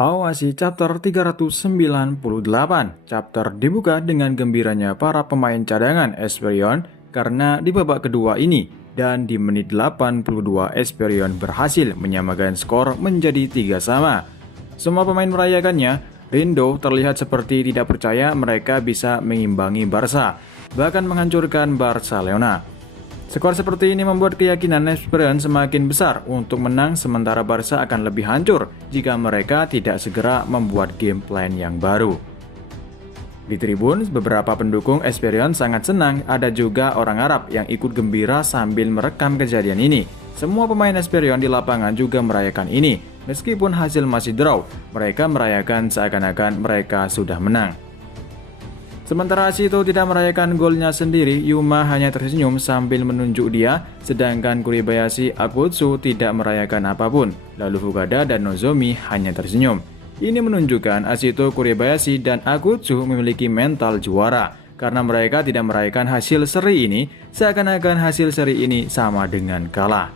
Awasi chapter 398. Chapter dibuka dengan gembiranya para pemain cadangan Esperion karena di babak kedua ini dan di menit 82 Esperion berhasil menyamakan skor menjadi 3-3. Semua pemain merayakannya. Rindo terlihat seperti tidak percaya mereka bisa mengimbangi Barca, bahkan menghancurkan Barcelona. Skor seperti ini membuat keyakinan Esperion semakin besar untuk menang, sementara Barca akan lebih hancur jika mereka tidak segera membuat game plan yang baru. Di tribun, beberapa pendukung Esperion sangat senang, ada juga orang Arab yang ikut gembira sambil merekam kejadian ini. Semua pemain Esperion di lapangan juga merayakan ini, meskipun hasil masih draw, mereka merayakan seakan-akan mereka sudah menang. Sementara Asito tidak merayakan golnya sendiri, Yuma hanya tersenyum sambil menunjuk dia, sedangkan Kuribayashi Akutsu tidak merayakan apapun. Lalu Fukada dan Nozomi hanya tersenyum. Ini menunjukkan Asito, Kuribayashi, dan Akutsu memiliki mental juara, karena mereka tidak merayakan hasil seri ini, seakan-akan hasil seri ini sama dengan kalah.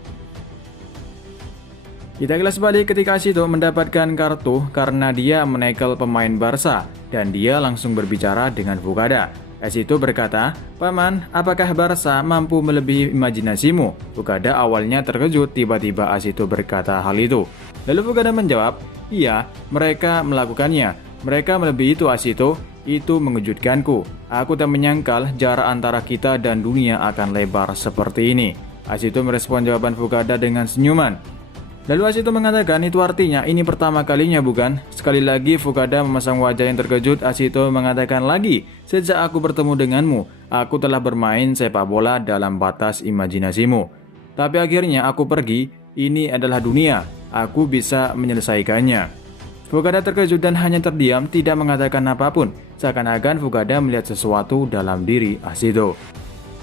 Kita kilas balik ketika Asito mendapatkan kartu karena dia menekel pemain Barca dan dia langsung berbicara dengan Fukada. Asito berkata, "Paman, apakah Barca mampu melebihi imajinasimu?" Fukada awalnya terkejut, tiba-tiba Asito berkata hal itu. Lalu Fukada menjawab, "Iya, mereka melakukannya. Mereka melebihi itu Asito. Itu mengejutkanku. Aku tak menyangkal jarak antara kita dan dunia akan lebar seperti ini." Asito merespon jawaban Fukada dengan senyuman. Lalu Asito mengatakan, "Itu artinya ini pertama kalinya bukan?" Sekali lagi Fukada memasang wajah yang terkejut. Asito mengatakan lagi, "Sejak aku bertemu denganmu, aku telah bermain sepak bola dalam batas imajinasimu. Tapi akhirnya aku pergi, ini adalah dunia, aku bisa menyelesaikannya." Fukada terkejut dan hanya terdiam, tidak mengatakan apapun. Seakan-akan Fukada melihat sesuatu dalam diri Asito.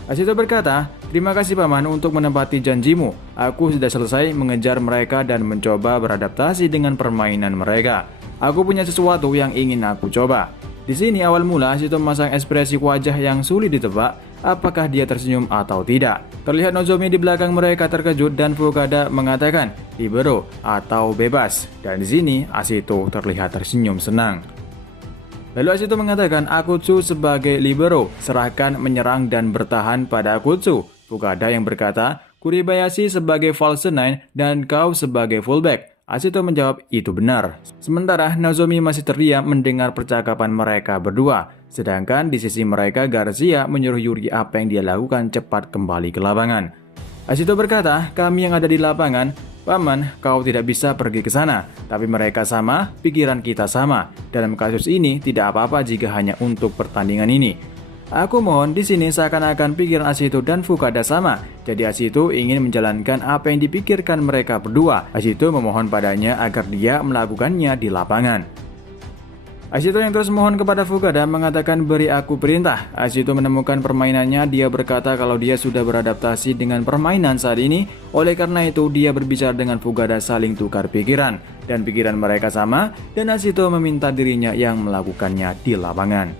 Asito berkata, "Terima kasih Paman untuk menepati janjimu. Aku sudah selesai mengejar mereka dan mencoba beradaptasi dengan permainan mereka. Aku punya sesuatu yang ingin aku coba." Di sini awal mula Asito memasang ekspresi wajah yang sulit ditebak, apakah dia tersenyum atau tidak. Terlihat Nozomi di belakang mereka terkejut dan Fukada mengatakan, "Libero" atau bebas. Dan di sini Asito terlihat tersenyum senang. Lalu Asito mengatakan, "Akutsu sebagai libero, serahkan menyerang dan bertahan pada Akutsu." Fukada yang berkata, "Kuribayashi sebagai false nine dan kau sebagai fullback." Asito menjawab, "Itu benar." Sementara Nozomi masih terdiam mendengar percakapan mereka berdua. Sedangkan di sisi mereka Garcia menyuruh Yuri apa yang dia lakukan cepat kembali ke lapangan. Asito berkata, "Kami yang ada di lapangan, Paman, kau tidak bisa pergi ke sana, tapi mereka sama, pikiran kita sama. Dalam kasus ini tidak apa-apa jika hanya untuk pertandingan ini. Aku mohon di sini seakan-akan pikiran Asito dan Fukada sama. Jadi Asito ingin menjalankan apa yang dipikirkan mereka berdua. Asito memohon padanya agar dia melakukannya di lapangan." Asito yang terus mohon kepada Fukada mengatakan, "Beri aku perintah." Asito menemukan permainannya, dia berkata kalau dia sudah beradaptasi dengan permainan saat ini. Oleh karena itu dia berbicara dengan Fukada saling tukar pikiran. Dan pikiran mereka sama dan Asito meminta dirinya yang melakukannya di lapangan.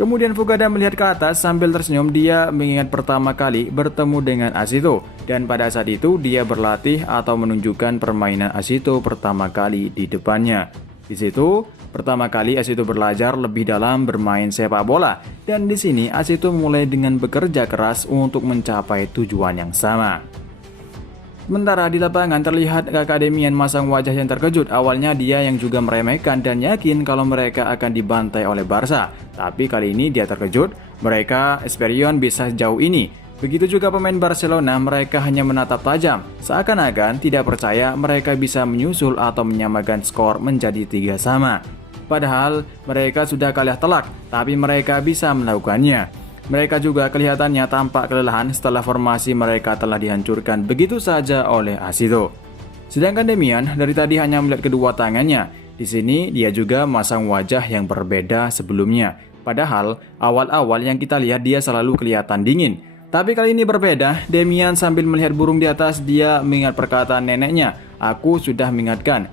Kemudian Fukada melihat ke atas sambil tersenyum, dia mengingat pertama kali bertemu dengan Asito. Dan pada saat itu dia berlatih atau menunjukkan permainan Asito pertama kali di depannya. Di situ, pertama kali Asito belajar lebih dalam bermain sepak bola. Dan di sini Asito mulai dengan bekerja keras untuk mencapai tujuan yang sama. Sementara di lapangan terlihat kakak Demian masang wajah yang terkejut. Awalnya dia yang juga meremehkan dan yakin kalau mereka akan dibantai oleh Barca. Tapi kali ini dia terkejut, mereka Esperion bisa sejauh ini. Begitu juga pemain Barcelona, mereka hanya menatap tajam. Seakan-akan tidak percaya mereka bisa menyusul atau menyamakan skor menjadi 3-3. Padahal mereka sudah kalah telak, tapi mereka bisa melakukannya. Mereka juga kelihatannya tampak kelelahan setelah formasi mereka telah dihancurkan begitu saja oleh Asito. Sedangkan Demian dari tadi hanya melihat kedua tangannya. Di sini dia juga memasang wajah yang berbeda sebelumnya. Padahal awal-awal yang kita lihat dia selalu kelihatan dingin. Tapi kali ini berbeda, Demian sambil melihat burung di atas, dia mengingat perkataan neneknya, "Aku sudah mengingatkan.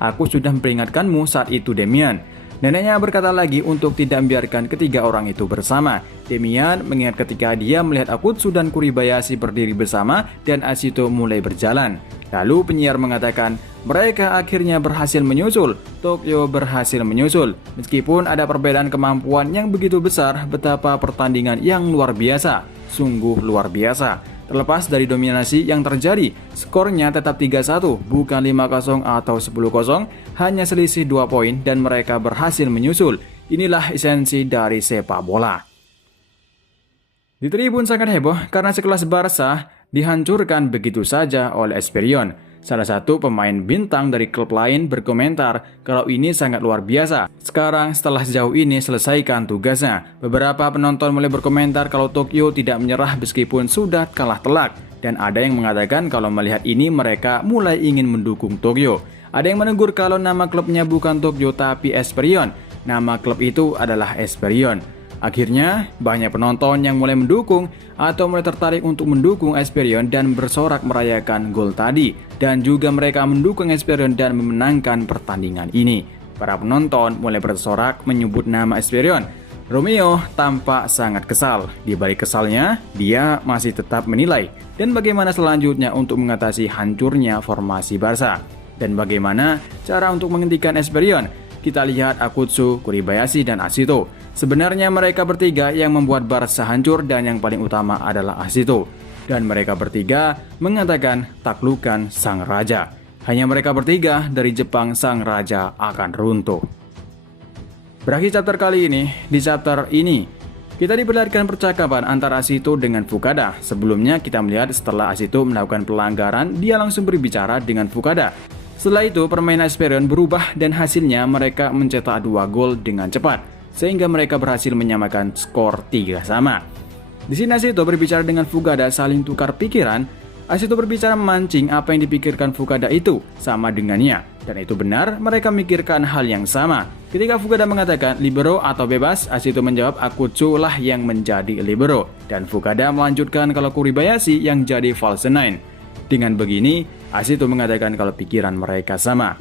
Aku sudah memperingatkanmu saat itu Demian." Neneknya berkata lagi untuk tidak membiarkan ketiga orang itu bersama. Demian mengingat ketika dia melihat Akutsu dan Kuribayashi berdiri bersama dan Ashito mulai berjalan. Lalu penyiar mengatakan mereka akhirnya berhasil menyusul. Tokyo berhasil menyusul. Meskipun ada perbedaan kemampuan yang begitu besar, betapa pertandingan yang luar biasa. Sungguh luar biasa. Terlepas dari dominasi yang terjadi, skornya tetap 3-1, bukan 5-0 atau 10-0, hanya selisih 2 poin dan mereka berhasil menyusul. Inilah esensi dari sepak bola. Di tribun sangat heboh karena sekelas Barca dihancurkan begitu saja oleh Esperion. Salah satu pemain bintang dari klub lain berkomentar kalau ini sangat luar biasa. Sekarang setelah sejauh ini selesaikan tugasnya. Beberapa penonton mulai berkomentar kalau Tokyo tidak menyerah meskipun sudah kalah telak. Dan ada yang mengatakan kalau melihat ini mereka mulai ingin mendukung Tokyo. Ada yang menegur kalau nama klubnya bukan Tokyo tapi Esperion. Nama klub itu adalah Esperion. Akhirnya, banyak penonton yang mulai mendukung atau mulai tertarik untuk mendukung Esperion dan bersorak merayakan gol tadi. Dan juga mereka mendukung Esperion dan memenangkan pertandingan ini. Para penonton mulai bersorak menyebut nama Esperion. Romeo tampak sangat kesal. Di balik kesalnya, dia masih tetap menilai. Dan bagaimana selanjutnya untuk mengatasi hancurnya formasi Barca. Dan bagaimana cara untuk menghentikan Esperion. Kita lihat Akutsu, Kuribayashi, dan Ashito. Sebenarnya mereka bertiga yang membuat Barca hancur dan yang paling utama adalah Ashito. Dan mereka bertiga mengatakan taklukan sang raja. Hanya mereka bertiga dari Jepang sang raja akan runtuh. Berakhir chapter kali ini, di chapter ini kita diperlihatkan percakapan antara Ashito dengan Fukada. Sebelumnya kita melihat setelah Ashito melakukan pelanggaran, dia langsung berbicara dengan Fukada. Setelah itu permainan Esperion berubah dan hasilnya mereka mencetak 2 gol dengan cepat. Sehingga mereka berhasil menyamakan skor 3-3. Di sini Ashito berbicara dengan Fukada saling tukar pikiran. Ashito berbicara memancing apa yang dipikirkan Fukada itu sama dengannya. Dan itu benar, mereka memikirkan hal yang sama. Ketika Fukada mengatakan libero atau bebas, Ashito menjawab Akutsu lah yang menjadi libero. Dan Fukada melanjutkan kalau Kuribayashi yang jadi false nine. Dengan begini, Ashito mengatakan kalau pikiran mereka sama.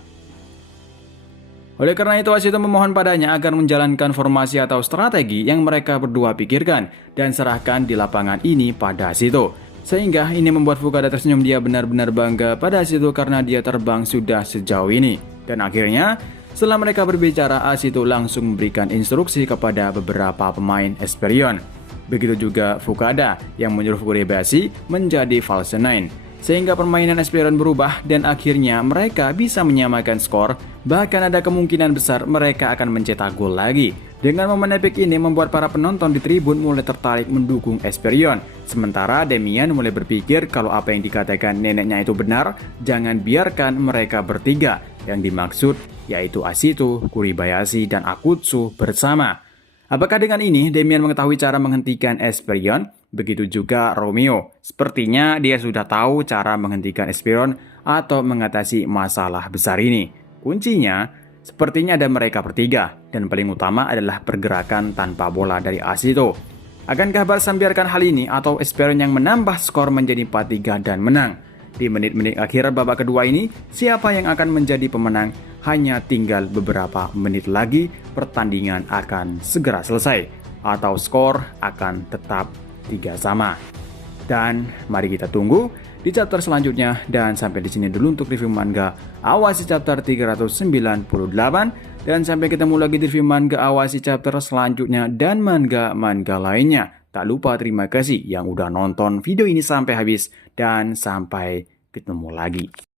Oleh karena itu, Ashito memohon padanya agar menjalankan formasi atau strategi yang mereka berdua pikirkan dan serahkan di lapangan ini pada Ashito. Sehingga ini membuat Fukada tersenyum, dia benar-benar bangga pada Ashito karena dia terbang sudah sejauh ini. Dan akhirnya, setelah mereka berbicara, Ashito langsung memberikan instruksi kepada beberapa pemain Esperion. Begitu juga Fukada yang menyuruh Kuribayashi menjadi false nine. Sehingga permainan Esperion berubah dan akhirnya mereka bisa menyamakan skor. Bahkan ada kemungkinan besar mereka akan mencetak gol lagi. Dengan momen epik ini membuat para penonton di tribun mulai tertarik mendukung Esperion. Sementara Demian mulai berpikir kalau apa yang dikatakan neneknya itu benar, jangan biarkan mereka bertiga. Yang dimaksud yaitu Ashito, Kuribayashi, dan Akutsu bersama. Apakah dengan ini Demian mengetahui cara menghentikan Esperion? Begitu juga Romeo. Sepertinya dia sudah tahu cara menghentikan Esperion atau mengatasi masalah besar ini. Kuncinya sepertinya ada mereka bertiga dan paling utama adalah pergerakan tanpa bola dari Ashito. Akankah Barca membiarkan hal ini atau Esperion yang menambah skor menjadi 4-3 dan menang? Di menit-menit akhir babak kedua ini, siapa yang akan menjadi pemenang? Hanya tinggal beberapa menit lagi pertandingan akan segera selesai atau skor akan tetap 3-3. Dan mari kita tunggu di chapter selanjutnya. Dan sampai di sini dulu untuk review manga Awasi chapter 398. Dan sampai ketemu lagi di review manga Awasi chapter selanjutnya dan manga-manga lainnya. Tak lupa terima kasih yang udah nonton video ini sampai habis dan sampai ketemu lagi.